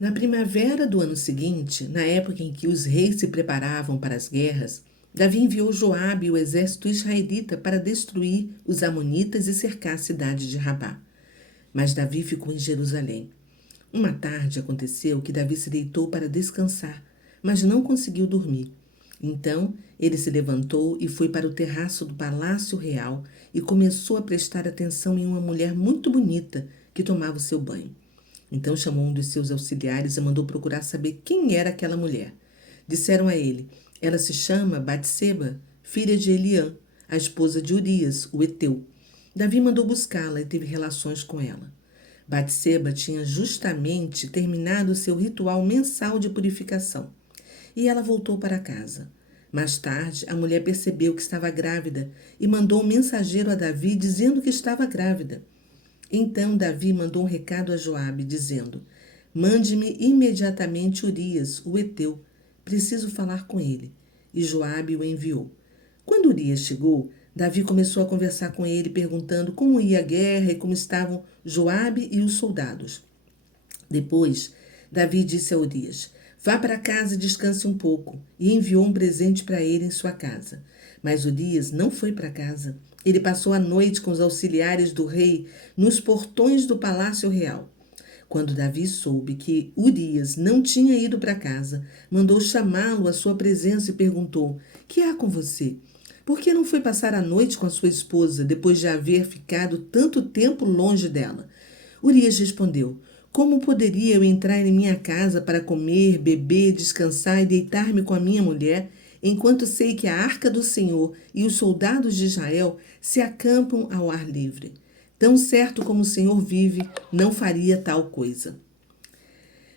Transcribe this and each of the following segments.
Na primavera do ano seguinte, na época em que os reis se preparavam para as guerras, Davi enviou Joabe e o exército israelita para destruir os amonitas e cercar a cidade de Rabá. Mas Davi ficou em Jerusalém. Uma tarde aconteceu que Davi se deitou para descansar, mas não conseguiu dormir. Então ele se levantou e foi para o terraço do palácio real e começou a prestar atenção em uma mulher muito bonita que tomava o seu banho. Então chamou um dos seus auxiliares e mandou procurar saber quem era aquela mulher. Disseram a ele: ela se chama Batseba, filha de Eliã, a esposa de Urias, o heteu. Davi mandou buscá-la e teve relações com ela. Batseba tinha justamente terminado seu ritual mensal de purificação e ela voltou para casa. Mais tarde, a mulher percebeu que estava grávida e mandou um mensageiro a Davi dizendo que estava grávida. Então Davi mandou um recado a Joabe, dizendo: mande-me imediatamente Urias, o heteu. Preciso falar com ele. E Joabe o enviou. Quando Urias chegou, Davi começou a conversar com ele, perguntando como ia a guerra e como estavam Joabe e os soldados. Depois, Davi disse a Urias: vá para casa e descanse um pouco, e enviou um presente para ele em sua casa. Mas Urias não foi para casa. Ele passou a noite com os auxiliares do rei nos portões do palácio real. Quando Davi soube que Urias não tinha ido para casa, mandou chamá-lo à sua presença e perguntou: que há com você? Por que não foi passar a noite com a sua esposa, depois de haver ficado tanto tempo longe dela? Urias respondeu: como poderia eu entrar em minha casa para comer, beber, descansar e deitar-me com a minha mulher, enquanto sei que a arca do Senhor e os soldados de Israel se acampam ao ar livre? Tão certo como o Senhor vive, não faria tal coisa.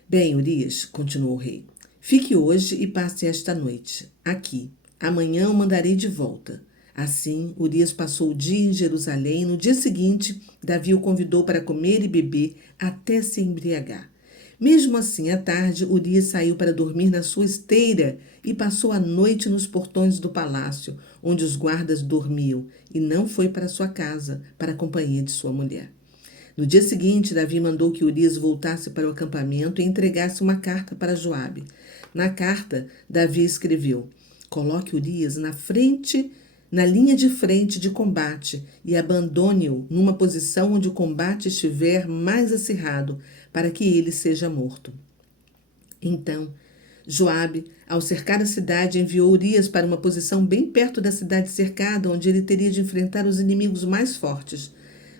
Bem, Urias, continuou o rei, fique hoje e passe esta noite aqui. Amanhã o mandarei de volta. Assim, Urias passou o dia em Jerusalém e no dia seguinte, Davi o convidou para comer e beber até se embriagar. Mesmo assim, à tarde, Urias saiu para dormir na sua esteira e passou a noite nos portões do palácio, onde os guardas dormiam, e não foi para sua casa, para a companhia de sua mulher. No dia seguinte, Davi mandou que Urias voltasse para o acampamento e entregasse uma carta para Joabe. Na carta, Davi escreveu: coloque Urias na frente, na linha de frente de combate e abandone-o numa posição onde o combate estiver mais acirrado, para que ele seja morto. Então, Joabe, ao cercar a cidade, enviou Urias para uma posição bem perto da cidade cercada, onde ele teria de enfrentar os inimigos mais fortes.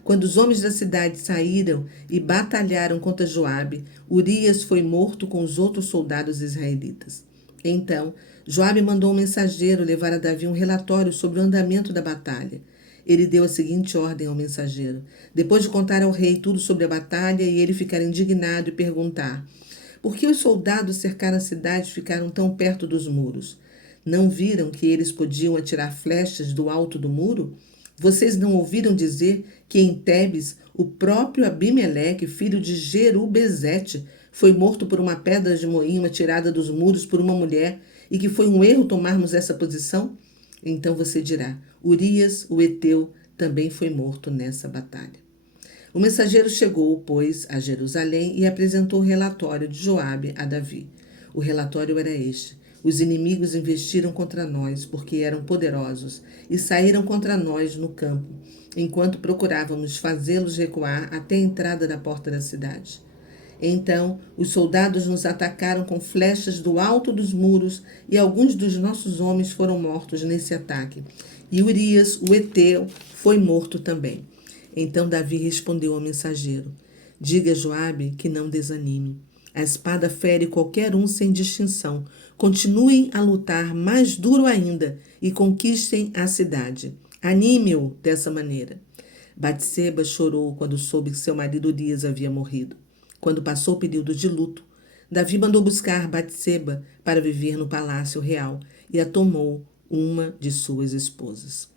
Quando os homens da cidade saíram e batalharam contra Joabe, Urias foi morto com os outros soldados israelitas. Então, Joabe mandou um mensageiro levar a Davi um relatório sobre o andamento da batalha. Ele deu a seguinte ordem ao mensageiro: depois de contar ao rei tudo sobre a batalha e ele ficar indignado e perguntar: por que os soldados cercaram a cidade e ficaram tão perto dos muros? Não viram que eles podiam atirar flechas do alto do muro? Vocês não ouviram dizer que em Tebes o próprio Abimeleque, filho de Jerubezete, foi morto por uma pedra de moinho atirada dos muros por uma mulher e que foi um erro tomarmos essa posição? Então você dirá: Urias, o heteu, também foi morto nessa batalha. O mensageiro chegou, pois, a Jerusalém e apresentou o relatório de Joabe a Davi. O relatório era este: os inimigos investiram contra nós, porque eram poderosos, e saíram contra nós no campo, enquanto procurávamos fazê-los recuar até a entrada da porta da cidade. Então os soldados nos atacaram com flechas do alto dos muros, e alguns dos nossos homens foram mortos nesse ataque. E Urias, o heteu, foi morto também. Então Davi respondeu ao mensageiro: diga a Joabe que não desanime. A espada fere qualquer um sem distinção. Continuem a lutar mais duro ainda e conquistem a cidade. Anime-o dessa maneira. Batseba chorou quando soube que seu marido Urias havia morrido. Quando passou o período de luto, Davi mandou buscar Batseba para viver no palácio real e a tomou uma de suas esposas.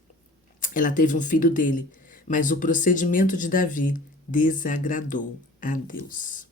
Ela teve um filho dele, mas o procedimento de Davi desagradou a Deus.